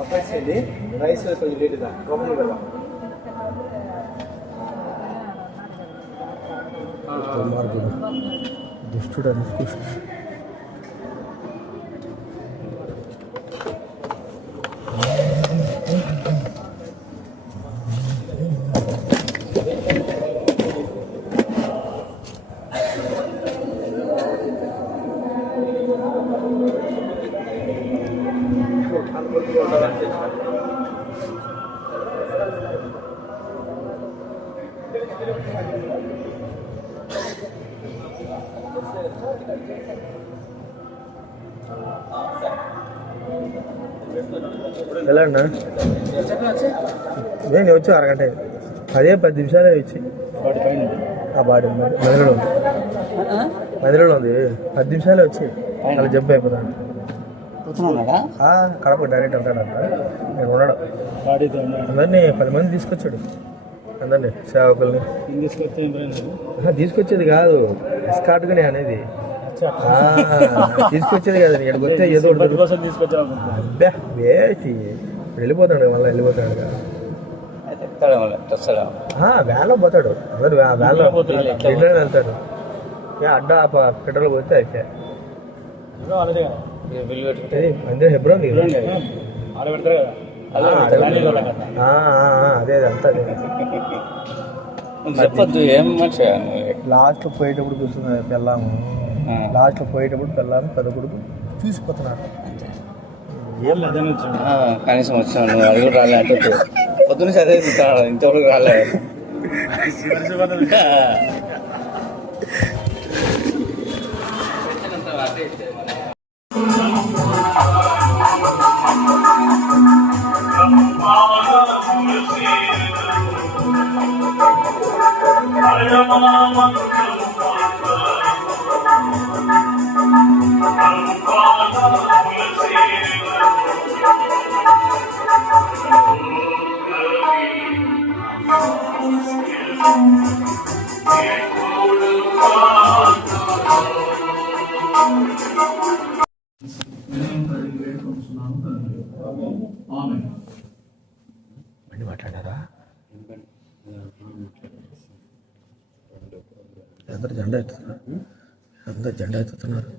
అప్పేసేది rice కొంచెం లేటుగా గొప్పలు కదా దుష్టుడు ఎలా అన్నా నేను వచ్చి అరగంట అదే 10 నిమిషాలే వచ్చి ఆ బాడీ మదిలో ఉంది మదిలో ఉంది 10 నిమిషాలే వచ్చి అలా జంప్ అయిపోతాను కడప డైరెక్ట్ వెళ్తాడంట నేను ఉన్నాడు అందరినీ 10 మంది తీసుకొచ్చాడు అందరినీ సేవకుల్ని తీసుకొచ్చేది కాదు ఎస్కార్ట్గానే అనేది తీసుకొచ్చేది కదా ఇక్కడికి వస్తే ఏదో అబ్బా వేటి వెళ్ళిపోతాడు మళ్ళీ వెళ్ళిపోతాడు వ్యాన్లో పోతాడు అందరు వ్యాన్లో వెళ్తాడు అడ్డా పెట్రోల్ పోతే అయితే అంటే హెబ్రోన్ అదే అంతా చెప్పద్దు ఏం లాస్ట్లో పోయేటప్పుడు కూర్చున్నది పెళ్ళాము లాస్ట్లో పోయేటప్పుడు పెళ్ళాము పెద్ద కొడుకు చూసిపోతున్నాడు కనీసం వచ్చాను నువ్వు అది కూడా రాలే అంటే పొద్దున్న చదివే తింటాడు ఇంతవరకు రాలే మాట్లాడారా అందరు జెండా ఎత్తుతున్నారు అందరు జెండా ఎత్తుతున్నారు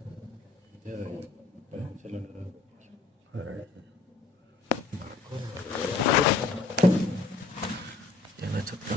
జెండా చెప్తా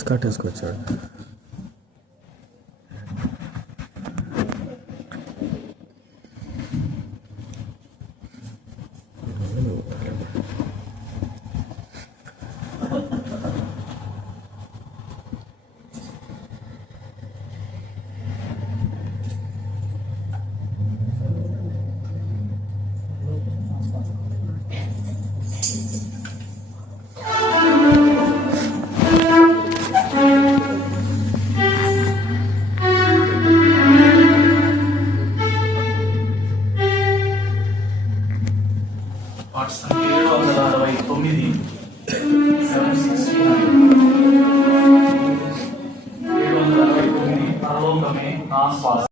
స్కర్ట్ వేసుకొచ్చాడు. వాటి సంఖ్య 769 పరలోకమే నా శ్వాస.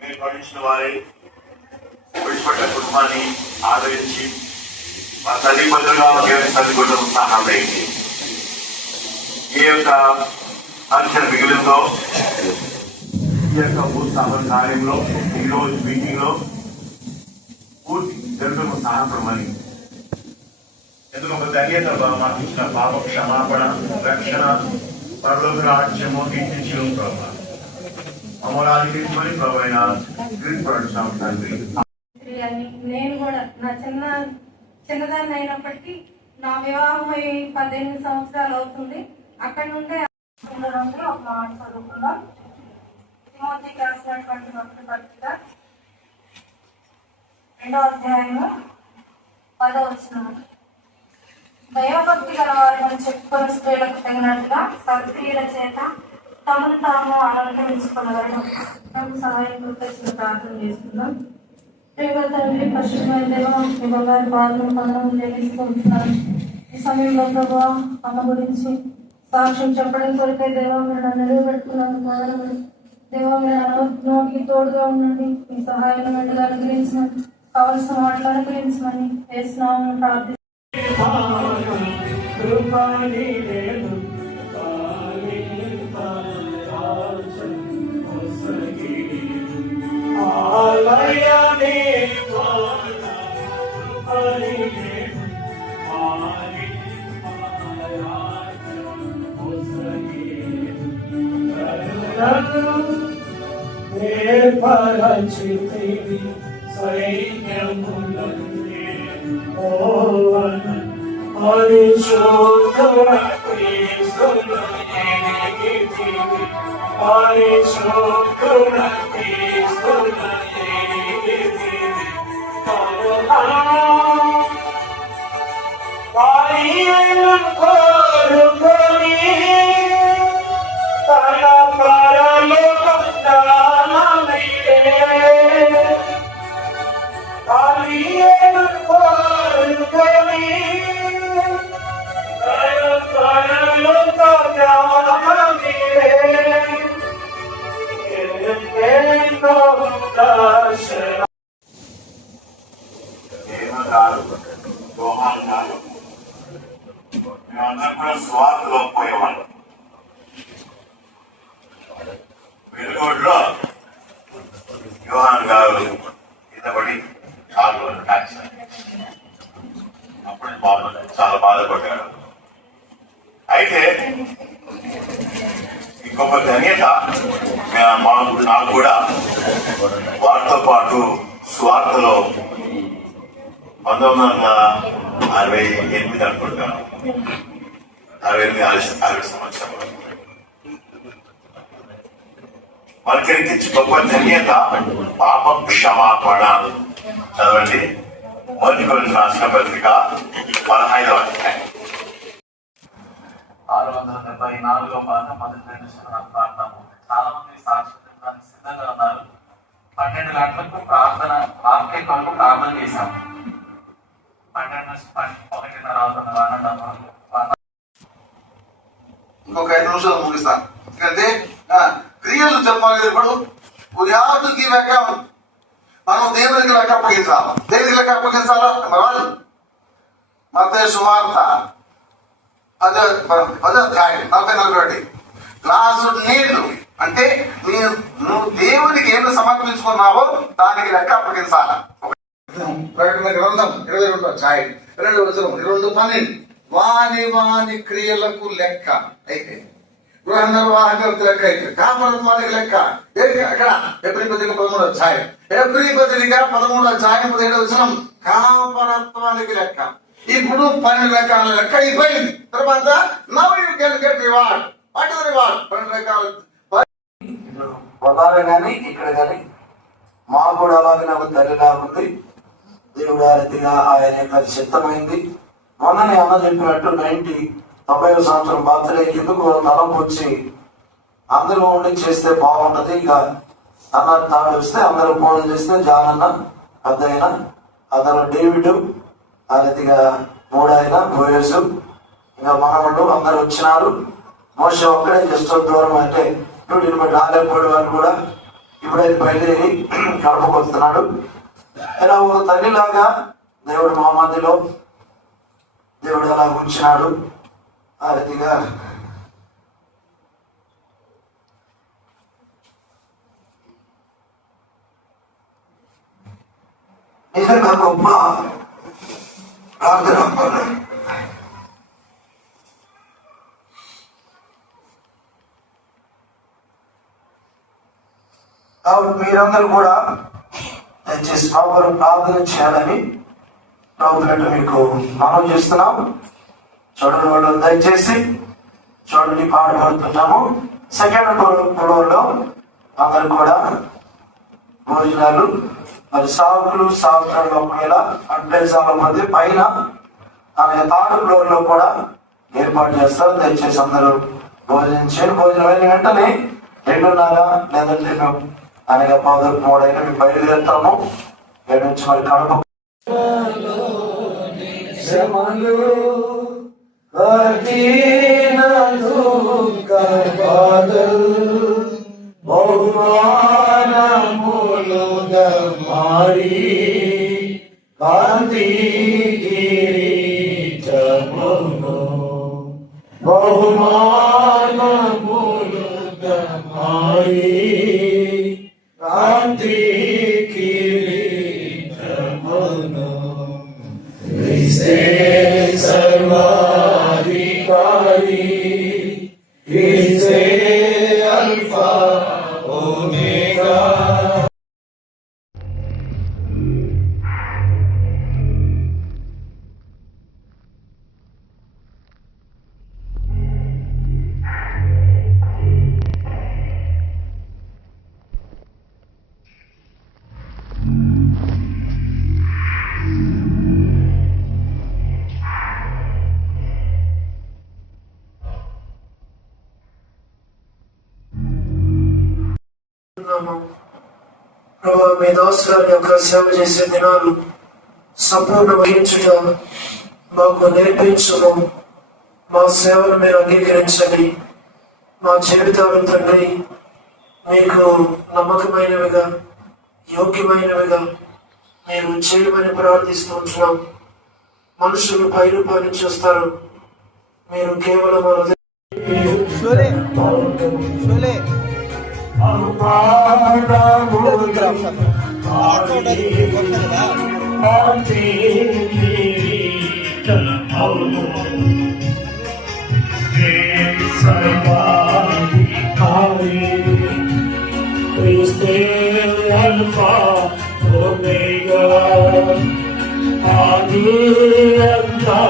మీరు భరించిన వారి విడిపడ్డ కుటుంబాన్ని ఆదరించి మా తల్లి బదులుగా తల్లి కూడా ఉత్సాహం అయింది. ఈ యొక్క అంచన మిగిలిందో ఈ యొక్క భూస్థాపన కార్యంలో ఈరోజు మీటింగ్ లో పూర్తి జరుగుతున్న సహాయపడమని, ఎందుకంటే ధన్యత మాకు ఇచ్చిన పాప క్షమాపణ, రక్షణ, పరలోక రాజ్యము ఇచ్చి ప్రభావ మమ్మల్ని ప్రభైన తండ్రి. నేను కూడా నా చిన్నదాన్ని అయినప్పటికీ నా వివాహం అయ్యి 18 సంవత్సరాలు అవుతుంది. అక్కడ నుండే ఒక మాట చదువుకుందాం. తిమోతికి రాసినటువంటి మొదటి పత్రిక 2వ అధ్యాయము 10వ వచనం. దైవభక్తి గల వారిని చెప్పుకొని స్త్రీలకు తగినట్టుగా సత్క్రియల చేత తమను తాము అలంకరించుకున్నవారు మేము సహాయం కృతజ్ఞ ప్రార్థన చేస్తున్నాం. తండ్రి పరిశుభ్రమైన దేవం మీ బంగారు పాదం పనులను నిర్మిస్తుంటున్నాను. ఈ సమయంలో ప్రభావ అమ్మ గురించి సాక్ష్యం చెప్పడం కొరకే దేవా మీరు నన్ను నిలబెట్టుకున్నాను. దేవా మీరు నోటికి తోడుగా ఉండండి. మీ సహాయం వెంటనే అనుగ్రహించిన కావలసిన వాటిని అనుగ్రహించమని యేసునామమున ప్రార్థిస్తున్నాము. మేమందరం కూడా స్వార్థలో పోయేవాళ్ళం. వెలుగోడులో యోహాన్ గారు ఇతబడి కాలు అప్పుడు చాలా బాధపడ్డాడు. అయితే ఇంకొక ధన్యత నాకు కూడా వారితో పాటు స్వార్థలో 1968 అనుకుంటాను, 68 సంవత్సరంలో మనకి గొప్ప ధన్యత పాప క్షమాపణ. చదవండి మొదటి కొరింథీయులకు రాసిన పత్రిక 15వ అధ్యాయం 674 పాఠం మొదటి 2 వచనాలు పాడతాము. చాలా మంది సాక్షించడానికి సిద్ధంగా ఉన్నారు. 12 గంటలకు ప్రార్థన వాక్య కొరకు ప్రార్థన చేశాం. 12:1 అవుతున్న ఇంకొక 5 నిమిషాలు ముగిస్తాను. ఎందుకంటే క్రియలు చెప్పాలి. ఇప్పుడు ఉదాహరణకి లెక్క మనం దేవునికి లెక్క అప్పగించాలి. దేవునికి లెక్క అప్పగించాలా? మత్తయి సువార్త 10:40 గ్లాసు నీళ్లు అంటే నువ్వు దేవునికి ఏమి సమర్పించుకున్నావో దానికి లెక్క అప్పగించాలా. ప్రకటన గ్రంథం 22:2 వాని వాని క్రియలకు లెక్క అయితే గృహ నిర్వాహకులకు లెక్క అయితే కాపరత్వానికి లెక్క అక్కడ ఎబ్రీ పత్రిక 13వ అధ్యాయం 17వ కాపరత్వానికి లెక్క. ఇప్పుడు 12 రకాల లెక్క అయిపోయింది. తర్వాత now you can get reward. What is reward? 12 రకాల పొలాలు కానీ ఇక్కడ కానీ మాకు కూడా అలాగే నాకు తల్లిలా ఉంది. దేవుడు ఆ రీతిగా ఆయన యొక్క సిద్ధమైంది. మొన్ననే అన్న చెప్పినట్టు 90వ సంవత్సరం బర్త్డే ఎందుకు తలంపు వచ్చి అందరూ ఉండి చేస్తే బాగుంటది. ఇక అన్న తాడు వస్తే అందరూ ఫోన్లు చేస్తే జాన్ అన్న, పెద్ద అయినా అందరూ డేవిడ్, ఆ రీతిగా 3 ఆయన బోయసు, ఇంకా మనవాళ్ళు అందరు వచ్చినారు. మోషే ఒక్కడే జస్ట్ దూరం అంటే 2 ఆలేపోయి వాళ్ళు కూడా ఇప్పుడైతే బయలుదేరి కడపకు వస్తున్నాడు. ఇలా ఒక తల్లిలాగా దేవుడు మా మధ్యలో దేవుడు అలా ఉంచినాడు. ఆ రీతిగా నిజంగా గొప్ప ప్రార్థన. కాబట్టి మీరందరూ కూడా దయచేసి ప్రభువును ప్రార్థన చేయాలని ప్రభుత్వం మీకు మనం చేస్తున్నాం. చూడండి వాళ్ళు దయచేసి చూడండి పాడుపడుతున్నాము. సెకండ్ ఫ్లోర్ లో అందరు కూడా భోజనాలు మరి సాగులు ఒకవేళ అడ్వైజాల మధ్య పైన అలాగే 3rd ఫ్లోర్ లో కూడా ఏర్పాటు చేస్తారు. దయచేసి అందరూ భోజనం చేయండి. భోజనం అయిన వెంటనే 2:30 లేదంటే అనగా 2:45 అయినా మేము బయలుదేరుతాము. 7 నుంచి మరి కడప బహుమానములుగా మారి కిరీటమును బహుమానములు దమాయి కాంతి కిరీటమును క్రీస్తే సర్వాధికారి క్రీస్తే అల్ఫా ఒమేగా. ప్రభావ మీ దాసురాలి యొక్క సేవ చేసే దినాలు సంపూర్ణ వహించుట మాకు నేర్పించుము. మా సేవను మీరు అంగీకరించండి. మా జీవితాలు తండ్రి మీకు నమ్మకమైనవిగా యోగ్యమైనవిగా మీరు చేయమని ప్రార్థిస్తూ ఉంటున్నాం. మనుషులు పై రూపాన్ని చూస్తారు, మీరు కేవలం Alpha Omega Adi Anta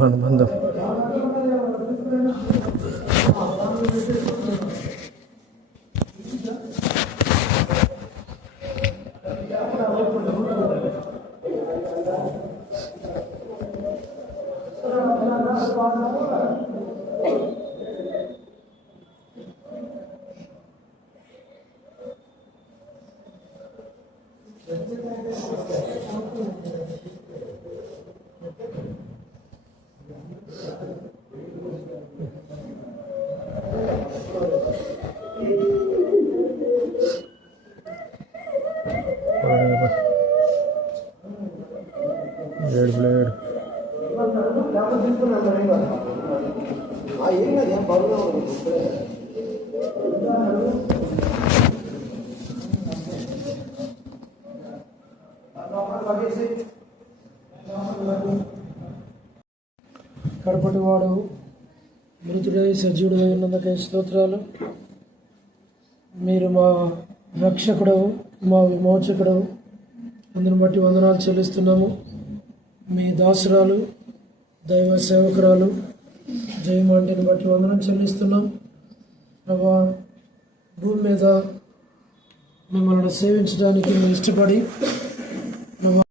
బంధం బ్లేడ్ కడపటి వాడు మృతుడై సజీవుడై ఉన్నందుకే స్తోత్రాలు. మీరు మా రక్షకుడవు, మా విమోచకుడవు. అందుని బట్టి వందనాలు చెల్లిస్తున్నాము. మీ దాసురాలు దైవ సేవకురాలు జయమాంటిని బట్టి వందనం చెల్లిస్తున్నాం. ప్రభా, భూమి మీద మిమ్మల్ని సేవించడానికి మేము ఇష్టపడి ప్రభా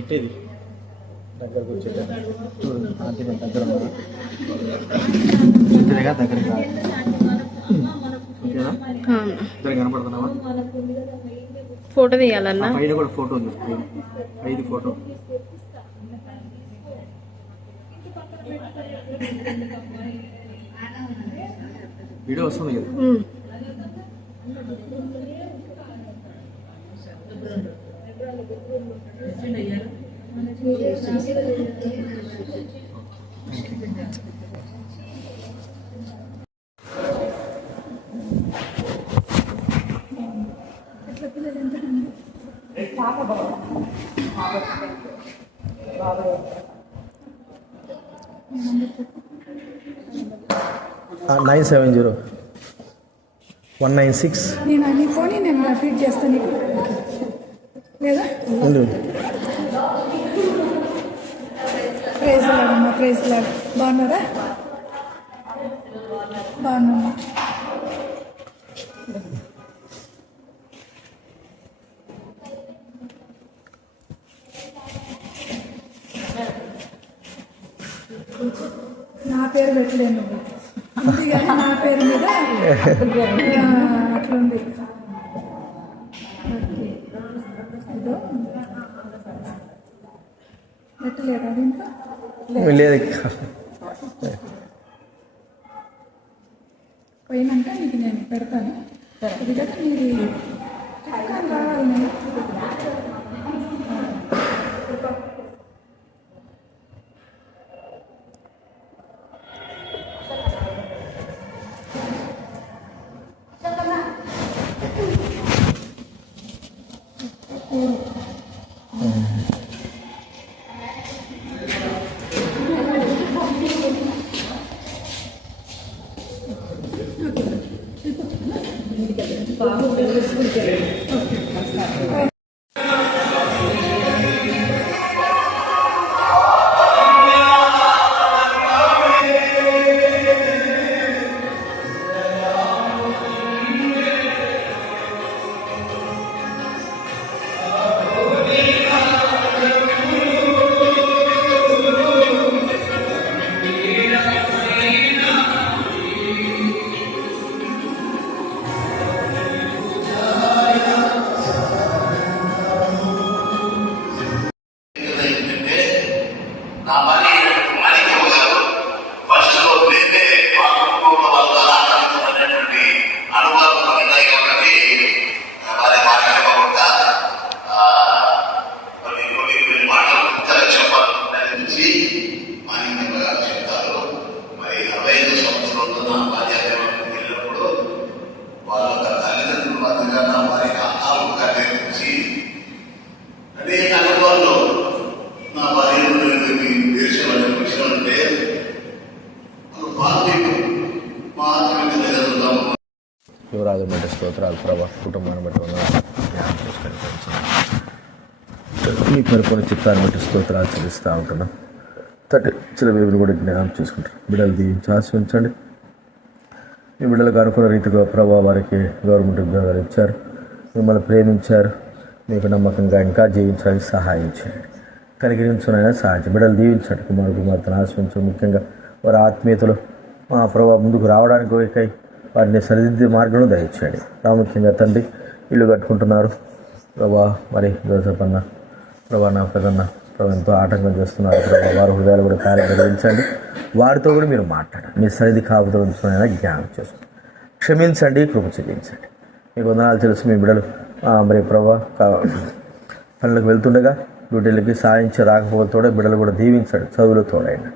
ఇట్టేది దగ్గరకు వచ్చేట దగ్గర దగ్గర కనపడుతున్నావా? ఫోటో తీయాలన్నా పైన కూడా ఫోటో ఉంది, 5 ఫోటో. వీడియో వస్తుంది కదా. ఆ 970-196 నేను నీ ఫోన్ నెంబర్ ఫీడ్ చేస్తాను నీకు లేదా? ప్రైజ్ లాడమ్మా, ప్రైజ్ లాడ్. బాగున్నారా? బాగున్నామ్మా. నా పేరు పెట్టలేదు నువ్వు, ఉంది కానీ నా పేరు మీద అట్లుంది. ఇదో పెట్టలేదా దీంట్లో? లేదు. పోయినాక నీకు నేను పెడతాను. అది కదా మీది చిట్కాలు రావాలి. నేను నా భార్య మాణిక్యమ్మ గారు ఫస్ట్ లో నేనే మా కుటుంబంలో వాళ్ళ ఆనందించినటువంటి అనుభవాలు ఉన్నాయి కాబట్టి భార్య మాణిక్యమ్మ కూడా కొన్ని మాటలు కొత్తగా చెప్పాలి నుంచి మాణిక్యమ్మ గారు చెప్తారు. మరి 65 సంవత్సరంలో నా భార్య వెళ్ళినప్పుడు వాళ్ళ తల్లిదండ్రులు మాదిరిగా నా భార్య ఆత్మగా నేర్పించి అనేక అనుభవాల్లో నా భార్య దేశంలో వచ్చినంటే యువరాజు బట్టి స్తోత్రాలు ప్రభా, కుటుంబాన్ని బట్టి మీ పరిపూర్ణ చిత్తాన్ని బట్టి స్తోత్రాలు చెల్లిస్తూ ఉంటున్నాం. చిన్న బేబీని కూడా జ్ఞానం చేసుకుంటారు. బిడ్డలు దీవించి ఆశ్రయించండి. మీ బిడ్డలకు అనుకున్న రీతిగా ప్రభా వారికి గవర్నమెంట్ ఉద్యోగాలు ఇచ్చారు, మిమ్మల్ని ప్రేమించారు, మీకు నమ్మకంగా ఇంకా జీవించడానికి సహాయం చేయండి. కనికరించునైనా సహాయం బిడ్డలు దీవించండి. కుమార్తెను ఆశ్రయించండి. ముఖ్యంగా వారి ఆత్మీయతలు మా ప్రభావ ముందుకు రావడానికి ఒకై వారిని సరిదిద్దే మార్గంలో దయచేయండి. ప్రాముఖ్యంగా తండ్రి ఇల్లు కట్టుకుంటున్నారు ప్రభా, మరి జోసెఫ్ అన్న ప్రభా, నా పెదన్న ప్రభు ఎంతో ఆటంకం చేస్తున్నారు ప్రభా, వారి హృదయాలు కూడా కార్యం నిర్వహించండి. వారితో కూడా మీరు మాట్లాడండి. మీ సరిది కాపుదలైనా జ్ఞానం చేసుకోండి. క్షమించండి, కృప చెల్లించండి. మీకు వందనాలు తెలుసు. మీ బిడ్డలు మరి ప్రభా పనులకు వెళ్తుండగా డ్యూటీలకి సాయించి రాకపోతే బిడ్డలు కూడా దీవించండి. చదువులు తోడైండి.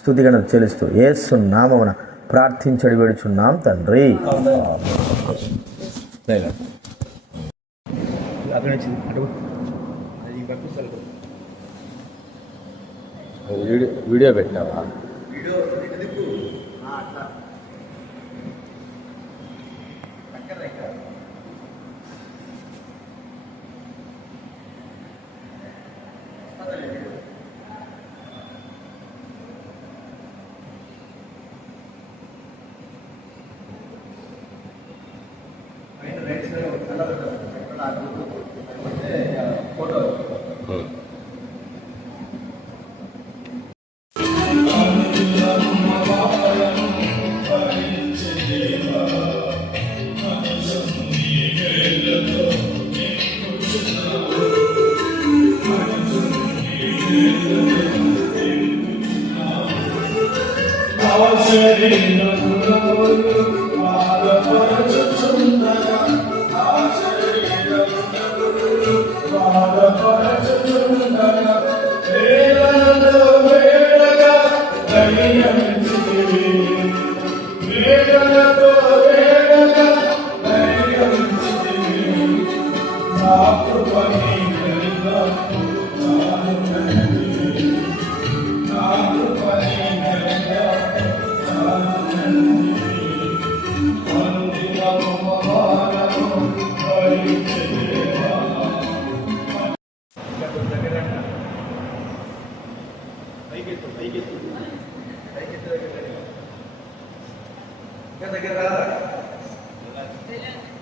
స్తుతిగణ చెల్లిస్తూ యేసు నామమున ప్రార్థించడి వేడుచున్నాం తండ్రి. వీడియో పెట్టావా?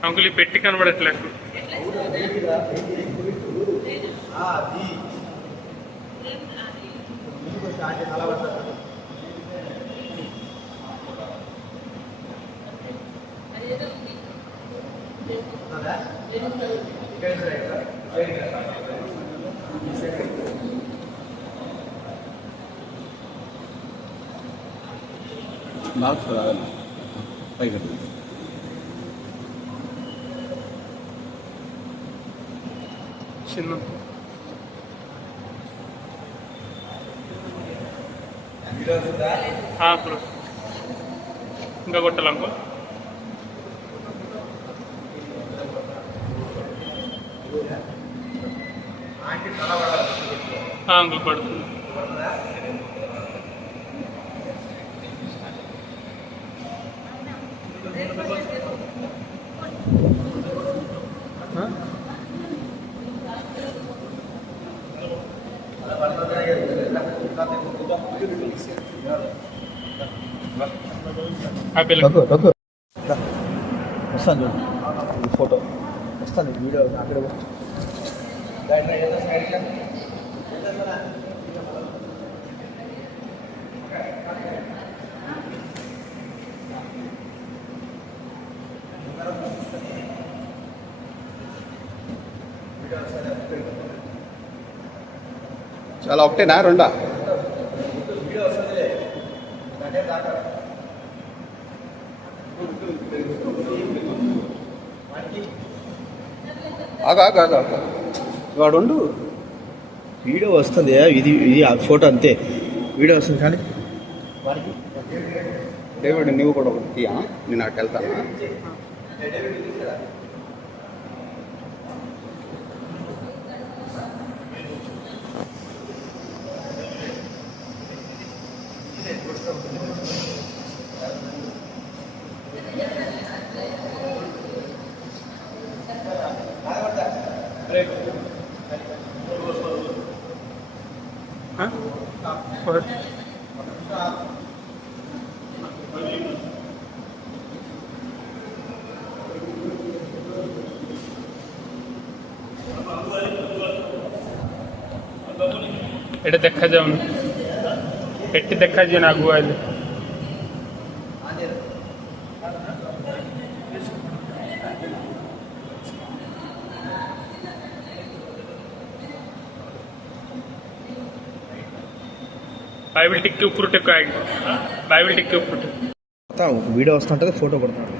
అంకుల్ పెట్టి కనబడట్లేదు. బాక్స్ రావాలి పైకి చిన్న ఇప్పుడు ఇంకా కొట్టాలనుకో. అంకుల్ పడుతుంది. వస్తాను చూడు ఫోటో వస్తాను వీడియో అక్కడ చాలా ఒకటేనా రెండా? వాడు ఉండు వీడియో వస్తుంది. ఇది ఆ ఫోటో అంతే, వీడియో వస్తుంది కానీ డేవిడ్ నువ్వు కూడా ఒకటి నేను అటు వెళ్తాను. এটা দেখা যাও না, পেটটি দেখা যায় না আগুয়াইলে। బైబిల్ టిక్కి ఉప్పుడు టెక్కు ఆగి బైబిల్ టిక్కి ఉప్పుడు వీడియో వస్తుంటుంది, ఫోటో కొడతాను.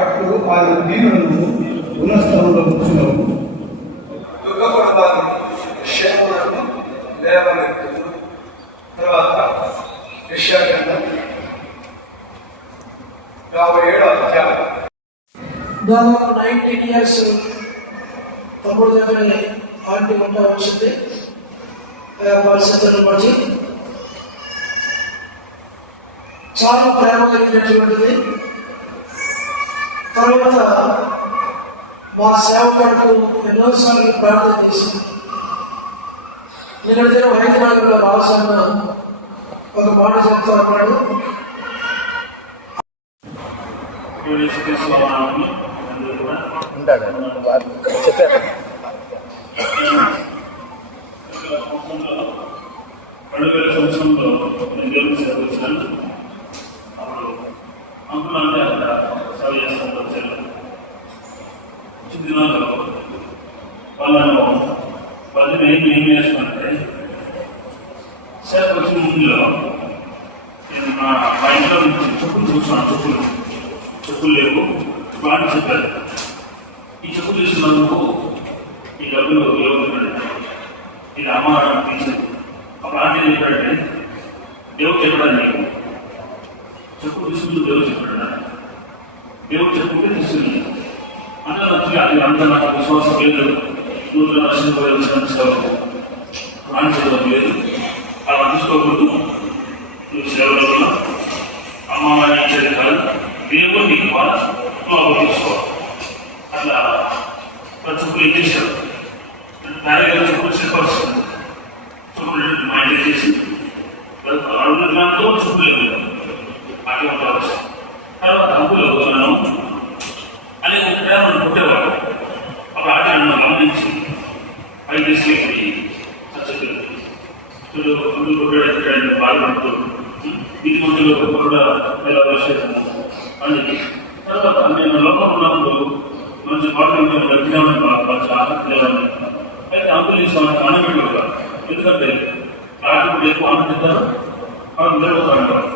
అట్లు ఆయన దీనులను ఉన్నతంలో కూర్చున్నాము. దుఃఖపడవారిని క్షేమలను లేవనెత్తు. తర్వాత యెషయా గ్రంథం 57వ అధ్యాయం. దాదాపు 19 years తమ్ముడు దగ్గర ఆంటీ వంట వచ్చింది. పరిస్థితులను బట్టి చాలా ప్రేమ కలిగినటువంటిది. తర్వాత మా సేవకులకు ఎన్నోసార్లు ప్రార్థన చేసింది. నిన్నటి దినం హైదరాబాద్లో రావాల్సిన ఒక మాట చెప్తా ఉన్నాడు. చెప్పారు 2000 సంవత్సరంలో నేను దేవుని సేవ వచ్చాను. అప్పుడు అంకుల్ అంటే అక్కడ సేవ చేస్తాను వచ్చాను. ఏం చేస్తున్నానంటే సార్ వచ్చిన ముందులో నేను మా ఇంట్లో చెప్పులు చూస్తున్నాను. చెప్పులు లేవు బాగా చెప్పారు. ఈ చెప్పులు తీసుకున్నందుకు ఈ డబ్బులు ఎవరు ఇది అమ్మ తీసింది. అప్పుడు ఆంటీ చెప్పాడంటే దేవుడు చెప్పాడు నీకు చెప్పులు తీసుకుంటూ దేవుడు చెప్పాడు. దేవుడు చెప్పుకుంటే తీసుకుంది అంటే అది అంత నాకు విశ్వాసం లేదు. నూతన నష్టపోయే ప్రాణి చదవడం లేదు. అలా తీసుకోకూడదు. నువ్వు సేవలో అమ్మ ఇచ్చేది కాదు. దేవుడు నీకు నువ్వు తీసుకో. అట్లా చెప్పులు ఇచ్చేసాడు. డైరెక్ట్గా చెప్పులు చెప్పాల్సింది. చెప్పులు మైండ్ చేసి అడుగుతున్నాతో చెప్పులు లేదు అటు ఉండవచ్చు. తర్వాత అప్పులు అవుతున్నాను అని ప్రేమను పుట్టేవాడు. ఒక ఆట నన్ను గమనించి పై తీసుకెళ్ళి చదువు బాధపడుతూ ఇది ముందులో కూడా ఎలా వచ్చేసాను అని. తర్వాత నేను లోపల ఉన్నప్పుడు మంచి పాటలు గట్టిగా మంచి ఆసక్తి లేవని అయితే అంకులు ఇస్తామని ఆనందపెట్టేవారు. ఎందుకంటే ఆటలు ఎక్కువ ఆనందిస్తారు, వాళ్ళు నిలబోతారు.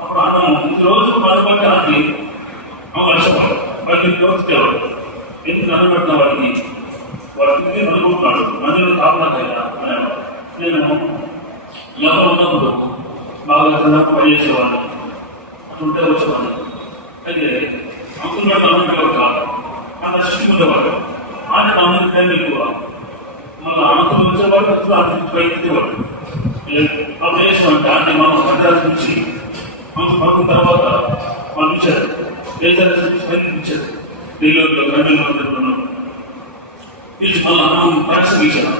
అప్పుడు అన్నం రోజు పదకొండు ఆకి కష్టపడు వాళ్ళకి ప్రోత్సహించేవాడు. ఎందుకు అన్నపెట్టిన వాడికి అనుకుంటున్నాడు మందిలో కాపాడతాయినా అనేవాడు. నేను ఎవరు ఉన్నప్పుడు బాగా పనిచేసేవాడిని, అటుంటే వచ్చేవాడిని. అయితే అంకులు అన్నట్టు కాదు, అంత శక్తి ఉండేవాడు. ఆట అందరికి టైం ఎక్కువ. మళ్ళీ అంకులు వచ్చేవాడు అసలు అంతకు పైకివాడు. అప్పుడు చేసేవాడి అంటే మనం హైదరాబాద్ నుంచి మనకు పడుకున్న తర్వాత వాళ్ళు ఇచ్చారు. ఇచ్చారు ఢిల్లీలో కంట్రీలో పిలిచి మళ్ళీ అన్నం పరీక్ష ఇచ్చారు.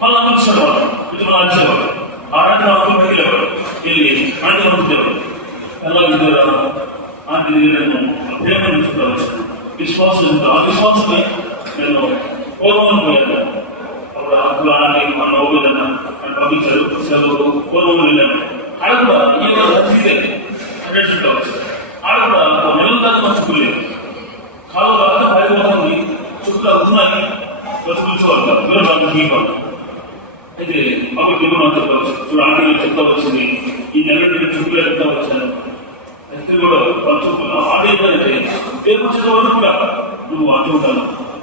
మళ్ళీ అన్నం ఇచ్చేవాడు. ఇది మళ్ళీ వచ్చేవాడు. ఆ రాత్రి అన్నం పగిలేవాడు. వెళ్ళి అంటే పంపించేవాడు. ఎలా ఇద్దరు ఆంటీ ప్రేమను చూసుకోవచ్చు. విశ్వాసం ఆ విశ్వాసమే నేను పూర్వం పోయాను. అప్పుడు అప్పుడు ఆంటీ మన ఓపెదన్నా అని పంపించారు. సెలవు పూర్వం వెళ్ళాను. ఆడ కూడా ఈ అటెన్షన్ కావచ్చు. ఆడ కూడా నెలల దాకా మర్చిపోలేదు. కాలు రాక పైపోతుంది చుట్టూ అవుతున్నాయి కూర్చోవాలి. మీరు మీకు అయితే మాకు దిగులు మాట్లాడుకోవచ్చు. చూడు ఆంటీ చెప్తా వచ్చింది. ఈ నెల చుట్టూ చెప్తా వచ్చాను. అయితే కూడా వాళ్ళు చూస్తున్నావు ఆడేంటంటే దేవుడు వచ్చిన వాళ్ళు కూడా నువ్వు అటు ఉంటాను.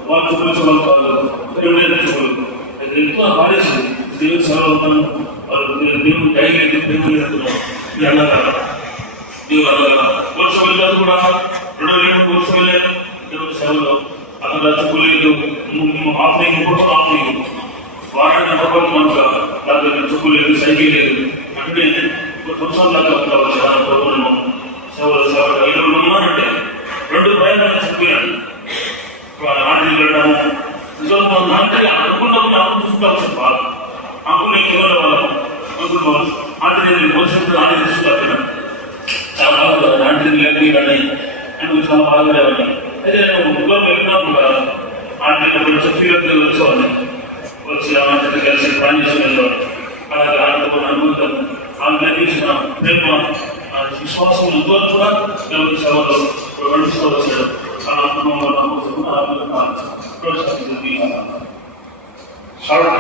వాళ్ళు చూపించేవాళ్ళు కాదు. దేవుడు చెప్పులు ఎక్కువ పాడేసింది. దేవుడు సెలవు ఉంటాను. వాళ్ళు దేవుడు డైలీ దేవుడు వెళ్తున్నావు. అలాగా దేవుడు అలాగా కోర్సు వెళ్ళారు కూడా 2 కోర్సు వెళ్ళారు. దేవుడు సెలవులో అక్కడ చెప్పులేదు. ఆఫ్లైన్ కూడా ఆఫ్లైన్ వారానికి డబ్బులు మనకు దాని చెప్పులేదు, సైకిల్ లేదు. అంటే 2 సంవత్సరాల దాకా వచ్చాను. సేవలు ఉన్నానంటే 2 ప్రయాణాలు చెప్పాను. ఆంటీ వెళ్ళడము అంటే అనుకున్నప్పుడు అప్పుడు చూసుకోవచ్చు. బాగా అంకులు కేవలం వాళ్ళు అనుకున్నవాళ్ళు ఆంటీ వచ్చినప్పుడు ఆంటీ తీసుకుంటారు. చాలా బాగా ఆంటీ లేక కానీ అని చాలా బాగా లేవని. అయితే నేను ఉద్యోగం వెళ్ళినప్పుడు ఆంటీ చెప్పి వచ్చేవాడిని. వచ్చి ఆంటీ కలిసి పని చేసి వెళ్ళేవాడు. అలాగే ఆంటీతో అనుకుంటాం. ఆమె నేర్పించిన ప్రేమ విశ్వాసం ఉద్యోగం కూడా దేవుడి సేవలో నడుస్తూ వచ్చాడు. చాలా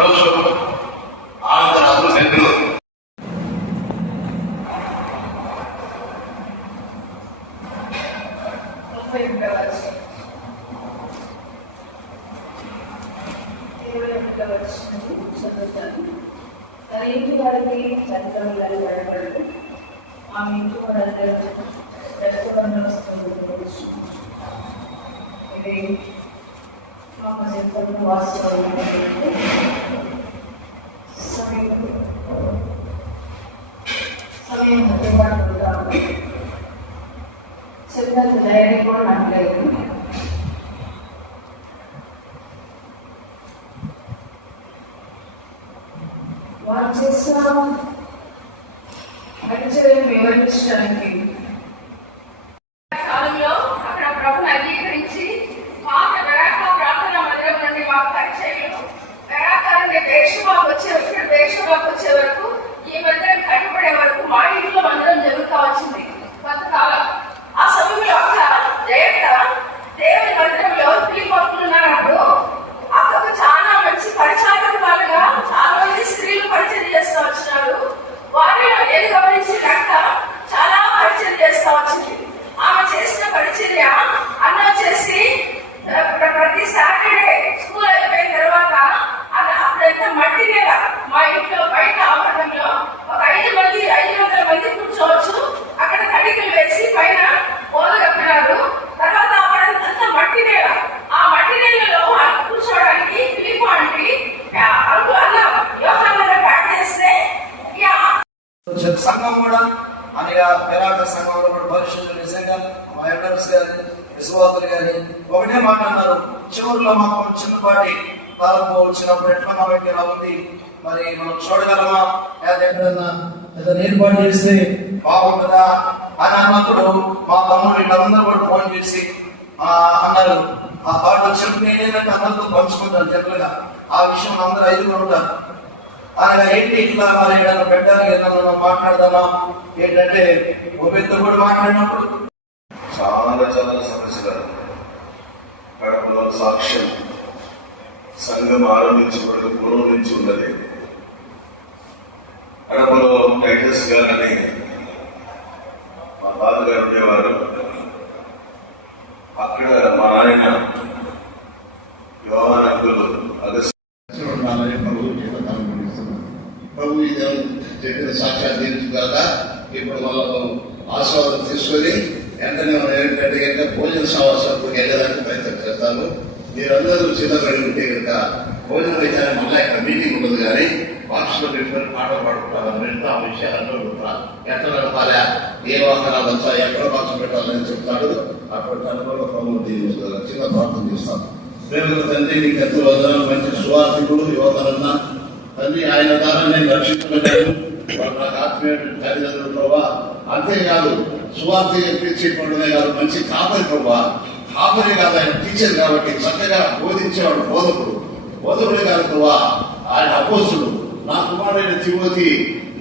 ఇంటి వారికి చంద్రం భయపడదు. ఆమె ఇంటి వారందరూ ఇది ఆమె చెప్తున్న వాస్తవం సమయం అందుబాటులో చెప్పినంత ధైర్యం కూడా నాకు లేదు. వారు చేసిన పరిచయం వివరించడానికి కాలంలో అక్కడ ప్రభుని అంగీకరించి పాత వెరాక ప్రార్థన మందిరం నుండి మాకు పరిచయం వెరాక నుండి బేషుబాకు వచ్చే వరకు ఈ మందిరం కట్టుబడే వరకు మా ఇంట్లో మందిరం జరుగుతూ వచ్చింది కొంతకాలం. ఆ సమయంలో అక్కడ జయత దేవుని మందిరంలో పిల్లి మొక్కులున్నప్పుడు అక్కకు చాలా మంచి పరిచారకులు అన్నారు. చివరిలో మాకు చిన్నపాటి కాలంలో వచ్చినప్పుడు ఎట్లా మనకి ఎలా ఉంది, మరి మనం చూడగలమా, లేదా ఎక్కడన్నా ఏదైనా ఏర్పాటు చేస్తే బాగుంటుందా అని అన్నప్పుడు మా తమ్ముడు వీళ్ళందరూ కూడా ఫోన్ చేసి అన్నారు. ఆ పాట వచ్చినప్పుడు నేనేంటంటే అందరితో పంచుకుంటాను జనరల్గా ఆ విషయం. అందరూ 5 ఉంటారు. అనగా ఏంటి ఇట్లా మరి ఏదైనా పెట్టడానికి ఏదన్నా మాట్లాడదామా ఏంటంటే ఒబెత్తో కూడా మాట్లాడినప్పుడు చాలా సమస్యలు గడపలో సాక్ష్యం సంఘం ఆరంభించబడి పూర్వం నుంచి ఉన్నది. గడపలో టైటస్ గారని మా తాతగారు ఉండేవారు. అక్కడ మా నాయన యోహాన్ అంకులు ప్రభు చెప్పిన సాక్ష్యాలు తీర్చుగాక ఇప్పుడు వాళ్ళకు ఆస్వాదం తీసుకొని వెంటనే ఏంటంటే భోజన సమావేశాలకు వెళ్ళడానికి ప్రయత్నం చేస్తాను. మీరందరూ చిన్నపడి ఉంటే కనుక భోజనం అయితే మళ్ళీ ఇక్కడ మీటింగ్ ఉండదు, కానీ బాక్స్లో పెట్టుకొని పాటలు పాడుకుంటారు. ఆ విషయాలు ఎట్లా నడపాలా, ఏ వాహనాలు వచ్చా, ఎక్కడ బాక్స్ పెట్టాలని చెప్తాడు. అటువంటి అనుభవంలో ప్రభుత్వం చిన్న ప్రార్థన చేస్తాను. ప్రేమ తండ్రి, నీకు ఎంతో వందనాలు. మంచి సువార్థికుడు యువతరన్న తండ్రి, ఆయన ద్వారా నేను రక్షించుకున్నాను. నాకు ఆత్మీయ తల్లిదండ్రులు ప్రభావ. అంతేకాదు సువార్త ఎక్కించేటువంటిదే కాదు, మంచి కాపరి ప్రభావ. కాపరి కాదు, ఆయన టీచర్ కాబట్టి చక్కగా బోధించేవాడు. బోధకుడే కాదు ప్రభావ, ఆయన అపోస్తుడు. నా కుమారుడైన తిమోతి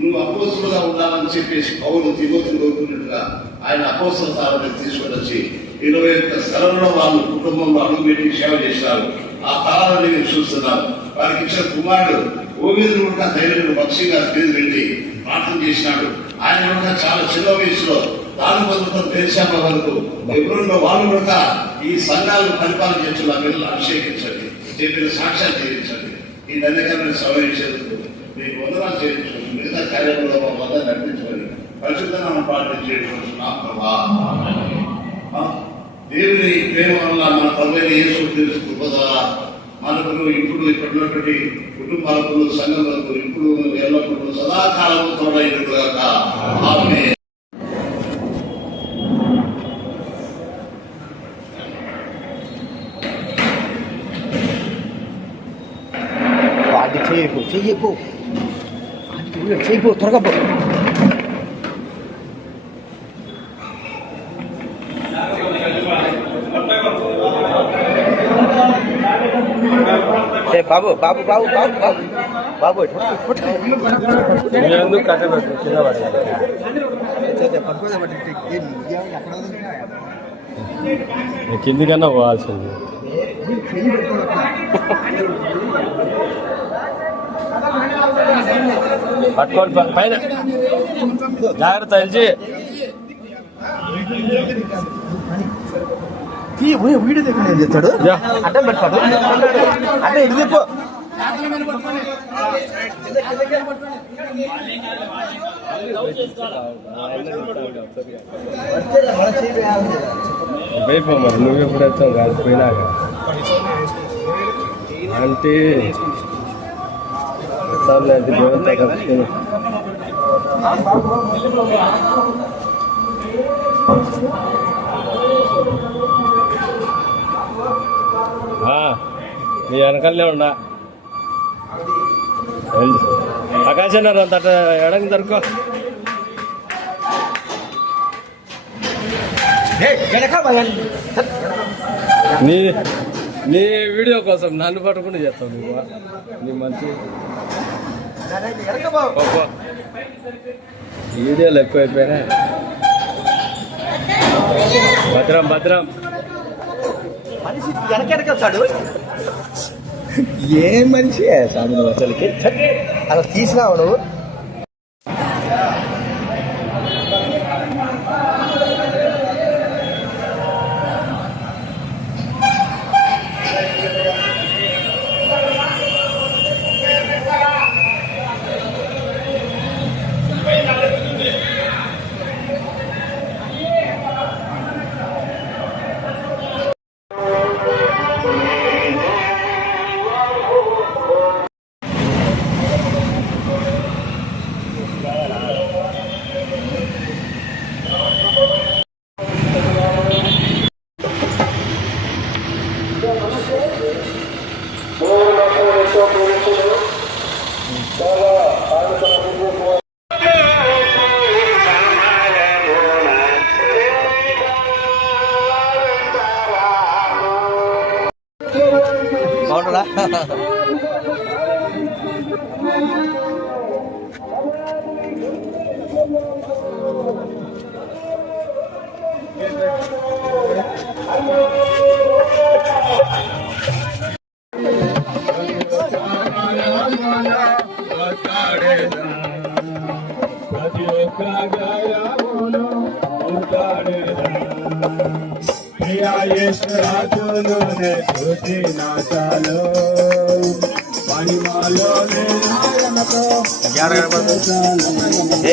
నువ్వు అపోస్తులుగా ఉండాలని చెప్పేసి పౌలు తిమోతిని కోరుకున్నట్టుగా ఆయన అపోస్తుల స్థానాన్ని తీసుకొని వచ్చి 21 స్థలంలో వాళ్ళు కుటుంబంలో అడుగుపెట్టి సేవ చేశారు. ఆ తరాలని నేను చూస్తున్నాను. వారికి ఇచ్చిన కుమారుడు ఓవిదుడు కూడా ధైర్యుడు పక్షిగా పేరు పెట్టి ప్రార్థన చేసినాడు. ఆయన కూడా చాలా చిన్న వయసులో దాని పొందుతో పేరుశాప వరకు ఎవరున్న వాళ్ళు కూడా ఈ సంఘాలను పరిపాలన చేస్తున్న పిల్లలు అభిషేకించండి, చెప్పిన సాక్ష్యాలు చేయించండి. ఈ ధన్యకరమైన సమావేశాలకు మీకు వందనాలు చేయించుకోండి. మిగతా కార్యక్రమంలో వంద నడిపించుకొని పరిశుద్ధనామం పాటించేటువంటి నా ప్రభా. దేవుని ప్రేమ వల్ల మన ప్రభువైన యేసు క్రీస్తు కృప ద్వారా మనకు ఇప్పుడు ఇప్పుడున్నటువంటి కుటుంబాలకు సంఘములకు ఇప్పుడు ఎల్లప్పుడూ సదాకాలం తోడైనట్టుగాక. ఆమేన్. చెయ్యిపో త్వరగా పో. బాబు బాబు బాబు బాబు బాబు బాబు ఎందుకు కట్టబెట్టు కింద కిందికన్నా పోవాల్సింది. పట్టుకోండి పైన జాగ్రత్త తెలిసి వీడియో దగ్గర ఏం చేస్తాడు. అడ్డం పెట్టుకోడు అంటే ఇది చెప్పు. మరి నువ్వు ఎప్పుడు వచ్చావు కాదు పోయినాక అంటే నీ వెనకాలనే ఉన్నా ఆకాశన్నారు అంత ఎడంగి దొరుకో. నీ వీడియో కోసం నన్ను పట్టుకుని చేస్తావు నువ్వు. నీ మంచి వీడియోలు ఎక్కువైపోయినా. భద్రం భద్రం మనిషి వెనకెనకొచ్చాడు. ఏ మనిషి స్వామి అసలుకి అలా తీసినావు నువ్వు. బాగుంటుందా? రాజును